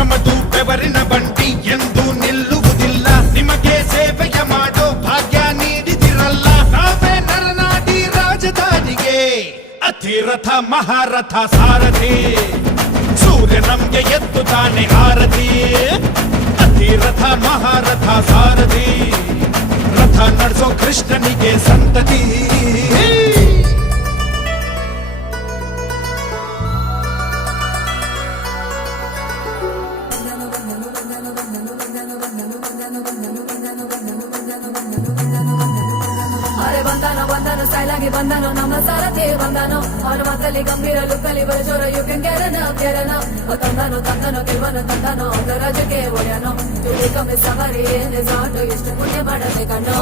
ನಮ್ಮದು ಬೆವರಿನ ಬಂಡಿ ಎಂದು ನಿಲ್ಲುವುದಿಲ್ಲ. ನಿಮಗೆ ಸೇವೆಯ ಮಾಡೋ ಭಾಗ್ಯ ನೀಡಿದಿರಲ್ಲ. ನಾವೇ ನರನಾಡಿ ರಾಜಧಾನಿಗೆ. ಅತಿರಥ ಮಹಾರಥ ಸಾರಥಿ. ಸೂರ್ಯ ನಮ್ಗೆ ಎದ್ದು ತಾನೆ ಹಾರತಿ ಅತಿರಥ ಮಹಾರಥ ಸಾರಥಿ. ರಥ ನಡೆಸೋ ಕೃಷ್ಣನಿಗೆ ಸಂತತಿ. అరే బంధను బంధను శైలాగి బంధను నమ్మ సారథి బంధను అవును మత్తలి గంభీర లుక్కలి బలజోర యుగం కేరణ కేరణ ఓ తందను తందను తిరువను తందను ఒక రాజుకే ఒయను తుడికమి సవరి ఏది సాటు ఇష్టపుణ్య పడని కన్నో.